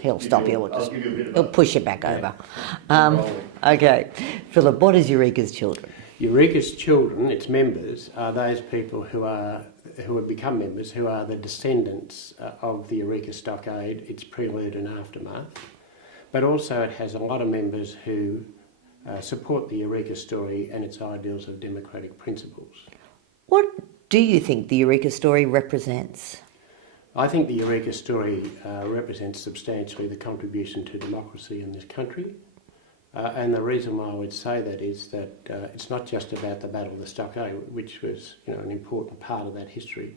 He'll stop you. I'll give you a bit of He'll push you back over. Okay. Philip, what is Eureka's Children? Eureka's Children, its members, are those people who have become members, who are the descendants of the Eureka Stockade, its prelude and aftermath. But also it has a lot of members who support the Eureka story and its ideals of democratic principles. What do you think the Eureka story represents? I think the Eureka story represents substantially the contribution to democracy in this country. And the reason why I would say that is that it's not just about the Battle of the Stockade, which was an important part of that history,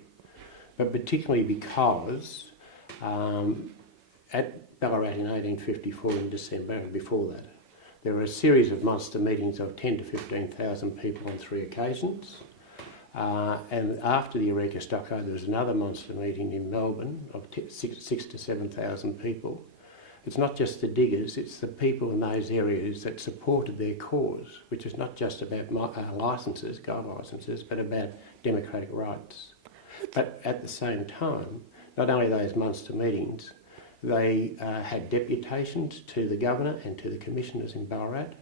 but particularly because at Ballarat in 1854 in December and before that, there were a series of monster meetings of 10 to 15,000 people on 3 occasions. And after the Eureka Stockade, there was another monster meeting in Melbourne of 6 to 7,000 people. It's not just the diggers, it's the people in those areas that supported their cause, which is not just about licences, gold licences, but about democratic rights. But at the same time, not only those monster meetings, they had deputations to the Governor and to the Commissioners in Ballarat.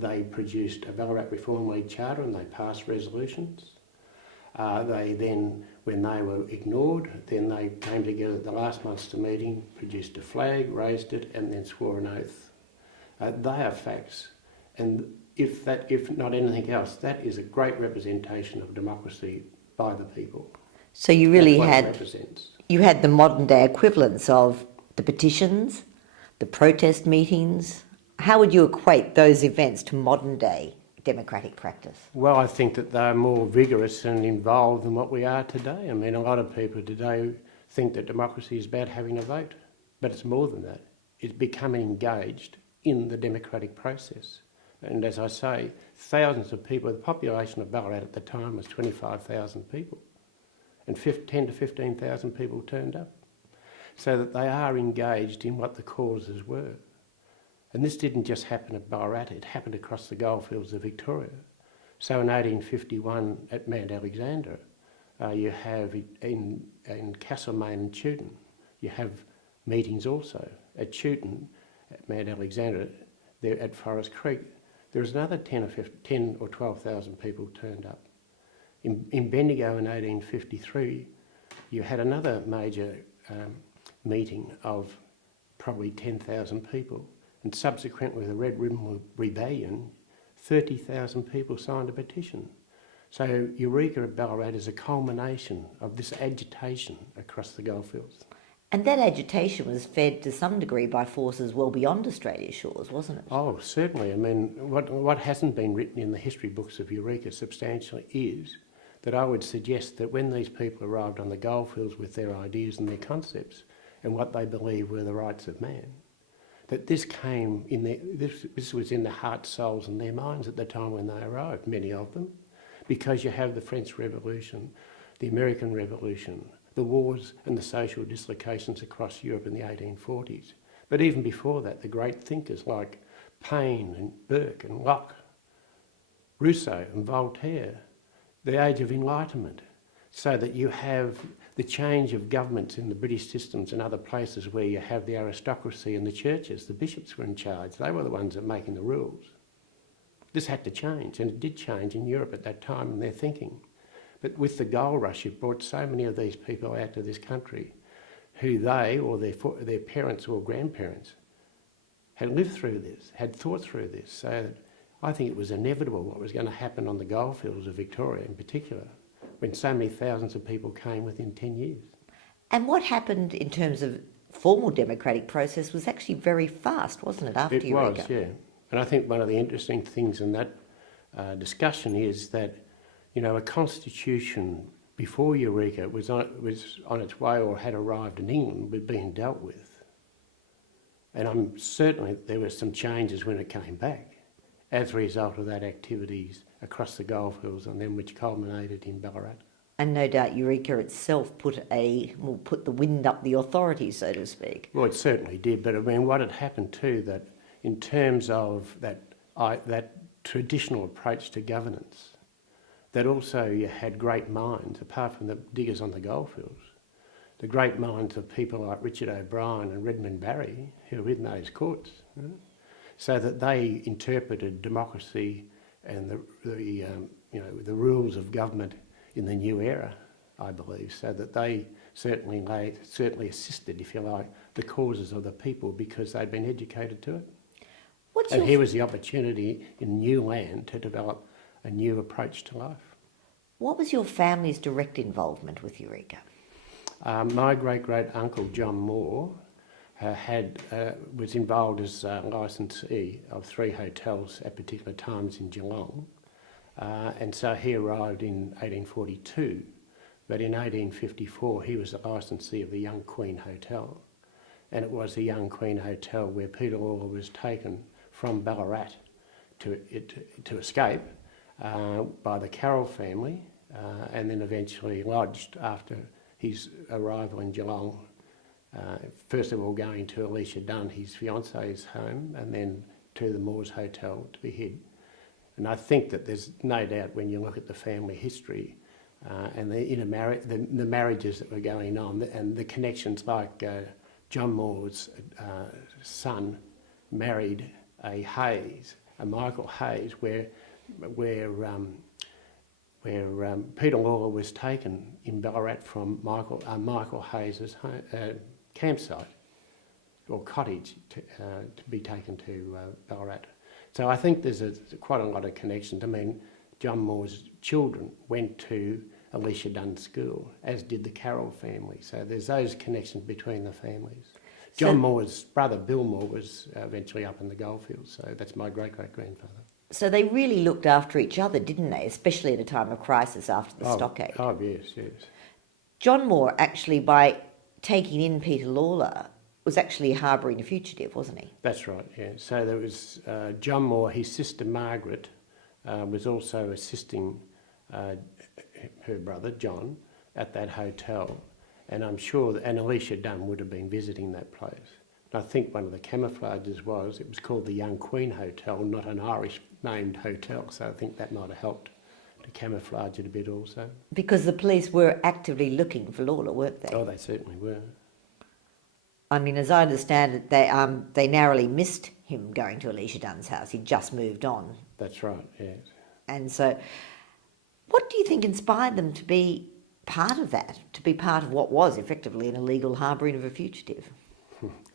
They produced a Ballarat Reform League charter and they passed resolutions. They then, when they were ignored, then they came together at the last monster meeting, produced a flag, raised it and then swore an oath. They are facts, and if not anything else, that is a great representation of democracy by the people. So you really you had the modern day equivalents of the petitions, the protest meetings. How would you equate those events to modern day democratic practice? Well, I think that they're more vigorous and involved than what we are today. I mean, a lot of people today think that democracy is about having a vote, but it's more than that. It's becoming engaged in the democratic process. And as I say, thousands of people, the population of Ballarat at the time was 25,000 people, and 10 to 15,000 people turned up. So that they are engaged in what the causes were. And this didn't just happen at Ballarat, it happened across the goldfields of Victoria. So in 1851 at Mount Alexander, you have in Castlemaine and Chewton, you have meetings also. At Chewton, at Mount Alexander, there at Forest Creek, there was another 10 or 12,000 people turned up. In Bendigo in 1853, you had another major meeting of probably 10,000 people. And subsequent with the Red Ribbon Rebellion, 30,000 people signed a petition. So Eureka at Ballarat is a culmination of this agitation across the goldfields. And that agitation was fed to some degree by forces well beyond Australia's shores, wasn't it? Oh, certainly. I mean, what hasn't been written in the history books of Eureka substantially is that I would suggest that when these people arrived on the goldfields with their ideas and their concepts and what they believed were the rights of man, that this came in this was in their hearts, souls and their minds at the time when they arrived, many of them, because you have the French Revolution, the American Revolution, the wars and the social dislocations across Europe in the 1840s. But even before that, the great thinkers like Paine and Burke and Locke, Rousseau and Voltaire, the Age of Enlightenment, so that you have the change of governments in the British systems and other places where you have the aristocracy and the churches, the bishops were in charge. They were the ones that were making the rules. This had to change, and it did change in Europe at that time in their thinking. But with the gold rush, it brought so many of these people out to this country who they or their parents or grandparents had lived through this, had thought through this. So I think it was inevitable what was going to happen on the goldfields of Victoria in particular, when so many thousands of people came within 10 years. And what happened in terms of formal democratic process was actually very fast, wasn't it, after Eureka? It was, yeah. And I think one of the interesting things in that discussion is that, a constitution before Eureka was on its way or had arrived in England, was being dealt with. And I'm certain there were some changes when it came back as a result of that activities across the goldfields and then which culminated in Ballarat. And no doubt Eureka itself put the wind up the authorities, so to speak. Well, it certainly did, but I mean, what had happened too, that in terms of that traditional approach to governance, that also you had great minds, apart from the diggers on the goldfields, the great minds of people like Richard O'Brien and Redmond Barry, who were in those courts, you know, so that they interpreted democracy and the rules of government in the new era, I believe, so that they certainly assisted, if you like, the causes of the people because they'd been educated to it. And here was the opportunity in new land to develop a new approach to life. What was your family's direct involvement with Eureka? My great-great-uncle John Moore was involved as a licensee of 3 hotels at particular times in Geelong. And so he arrived in 1842, but in 1854 he was the licensee of the Young Queen Hotel. And it was the Young Queen Hotel where Peter Lawler was taken from Ballarat to escape by the Carroll family and then eventually lodged after his arrival in Geelong. First of all going to Alicia Dunn, his fiancee's home, and then to the Moores Hotel to be hid. And I think that there's no doubt when you look at the family history and the marriages that were going on and the connections, like John Moore's son married a Michael Hayes, where Peter Lawler was taken in Ballarat from Michael Hayes's campsite or cottage to be taken to Ballarat. So I think there's quite a lot of connections. I mean, John Moore's children went to Alicia Dunn School, as did the Carroll family. So there's those connections between the families. John Moore's brother, Bill Moore, was eventually up in the goldfields. So that's my great-great-grandfather. So they really looked after each other, didn't they? Especially at a time of crisis after the stockade. Oh, yes, yes. John Moore, actually, by taking in Peter Lawler, was actually harbouring a fugitive, wasn't he? That's right, yeah. So there was John Moore, his sister Margaret was also assisting her brother John at that hotel. And I'm sure and Alicia Dunn would have been visiting that place. And I think one of the camouflages it was called the Young Queen Hotel, not an Irish-named hotel, so I think that might have helped to camouflage it a bit also. Because the police were actively looking for Lawler, weren't they? Oh, they certainly were. I mean, as I understand it, they narrowly missed him going to Alicia Dunn's house. He just moved on. That's right, yes. And so, what do you think inspired them to be part of that, to be part of what was effectively an illegal harbouring of a fugitive?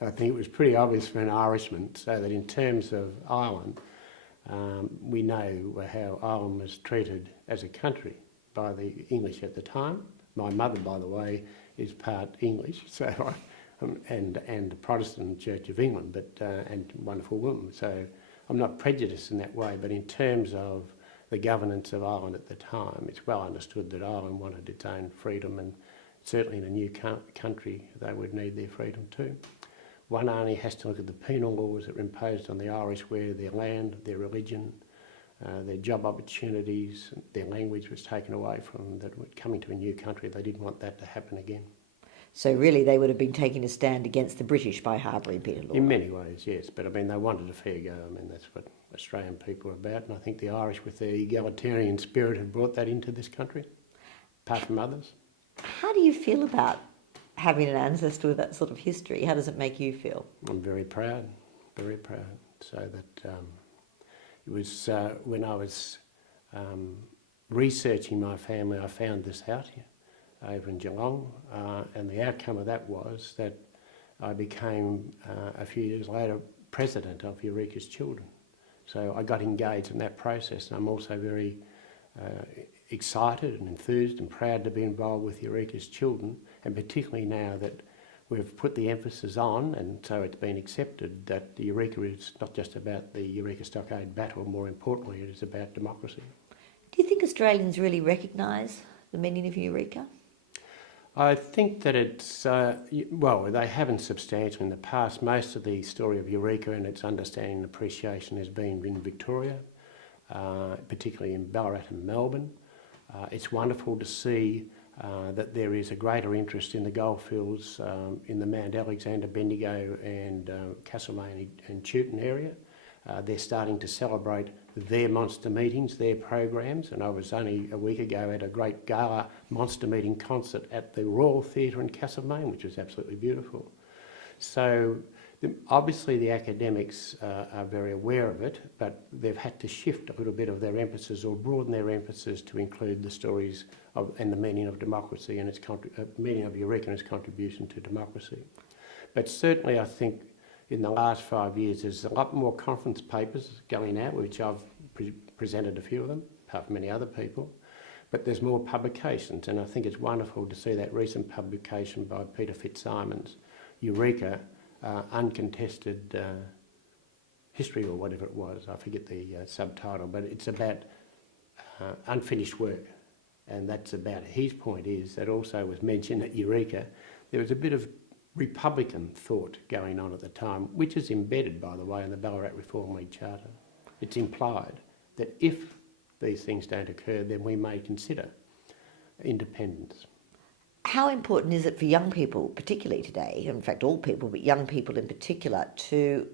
I think it was pretty obvious for an Irishman, so that in terms of Ireland, we know how Ireland was treated as a country by the English at the time. My mother, by the way, is part English, so and the Protestant Church of England, but and wonderful woman. So I'm not prejudiced in that way, but in terms of the governance of Ireland at the time, it's well understood that Ireland wanted its own freedom, and certainly in a new country they would need their freedom too. One only has to look at the penal laws that were imposed on the Irish, where their land, their religion, their job opportunities, their language was taken away from them. Coming to a new country, they didn't want that to happen again. So really they would have been taking a stand against the British by harbouring Peter Lawler? In many ways, yes, but I mean they wanted a fair go. I mean that's what Australian people are about, and I think the Irish with their egalitarian spirit have brought that into this country, apart from others. How do you feel about having an ancestor with that sort of history? How does it make you feel? I'm very proud, very proud. So that it was when I was researching my family, I found this out here over in Geelong, and the outcome of that was that I became, a few years later, president of Eureka's Children. So I got engaged in that process, and I'm also very excited and enthused and proud to be involved with Eureka's Children, and particularly now that we've put the emphasis on, and so it's been accepted, that the Eureka is not just about the Eureka Stockade battle, more importantly it is about democracy. Do you think Australians really recognise the meaning of Eureka? I think that it's, well, they haven't substantially in the past. Most of the story of Eureka and its understanding and appreciation has been in Victoria, particularly in Ballarat and Melbourne. It's wonderful to see that there is a greater interest in the goldfields in the Mount Alexander, Bendigo and Castlemaine and Chewton area. They're starting to celebrate their monster meetings, their programs, and I was only a week ago at a great gala monster meeting concert at the Royal Theatre in Castlemaine, which was absolutely beautiful. So obviously the academics are very aware of it, but they've had to shift a little bit of their emphasis or broaden their emphasis to include the stories of, and the meaning of democracy and its meaning of Eureka and its contribution to democracy. But certainly I think in the last 5 years there's a lot more conference papers going out, which I've presented a few of them, apart from many other people. But there's more publications, and I think it's wonderful to see that recent publication by Peter Fitzsimons, Eureka, Uncontested History or whatever it was, I forget the subtitle, but it's about unfinished work. And that's about, his point is, that also was mentioned at Eureka, there was a bit of Republican thought going on at the time, which is embedded, by the way, in the Ballarat Reform League Charter. It's implied that if these things don't occur, then we may consider independence. How important is it for young people, particularly today, in fact all people, but young people in particular, to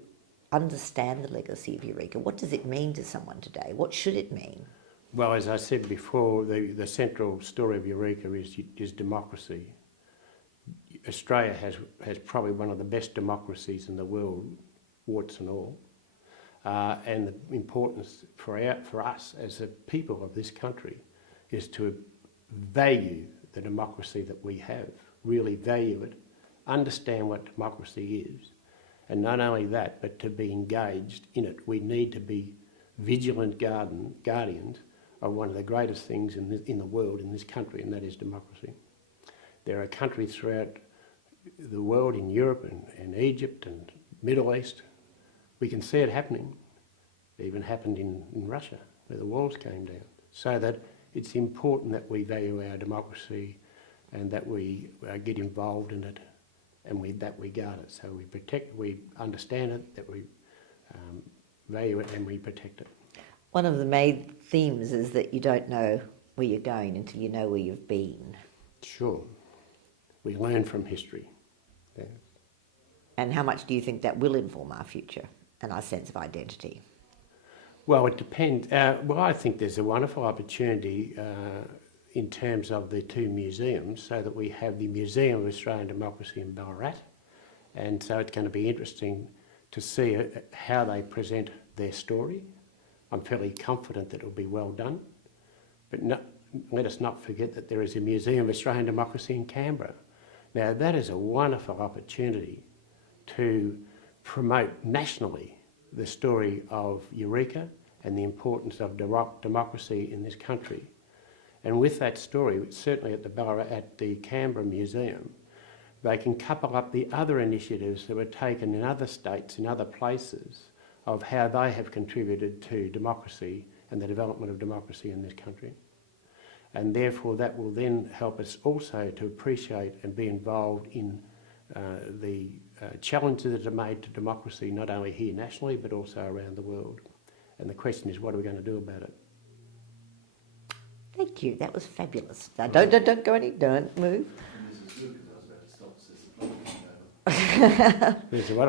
understand the legacy of Eureka? What does it mean to someone today? What should it mean? Well, as I said before, the central story of Eureka is democracy. Australia has probably one of the best democracies in the world, warts and all. And the importance for us as a people of this country is to value the democracy that we have, really value it, understand what democracy is, and not only that, but to be engaged in it. We need to be vigilant guardians of one of the greatest things in the world, in this country, and that is democracy. There are countries throughout the world, in Europe and Egypt and Middle East, we can see it happening. It even happened in Russia, where the walls came down. So that it's important that we value our democracy and that we get involved in it and that we guard it. So we protect, we understand it, that we value it and we protect it. One of the main themes is that you don't know where you're going until you know where you've been. Sure. We learn from history. Yeah. And how much do you think that will inform our future and our sense of identity? Well, it depends. Well, I think there's a wonderful opportunity in terms of the two museums, so that we have the Museum of Australian Democracy in Ballarat, and so it's going to be interesting to see how they present their story. I'm fairly confident that it will be well done, but let us not forget that there is a Museum of Australian Democracy in Canberra. Now, that is a wonderful opportunity to promote nationally the story of Eureka and the importance of democracy in this country. And with that story, certainly at the Canberra Museum, they can couple up the other initiatives that were taken in other states, in other places, of how they have contributed to democracy and the development of democracy in this country. And therefore that will then help us also to appreciate and be involved in the challenges that are made to democracy, not only here nationally, but also around the world. And the question is, what are we going to do about it? Thank you, that was fabulous. Now, don't go any, don't move. This is good because I was about to stop. There's a There's a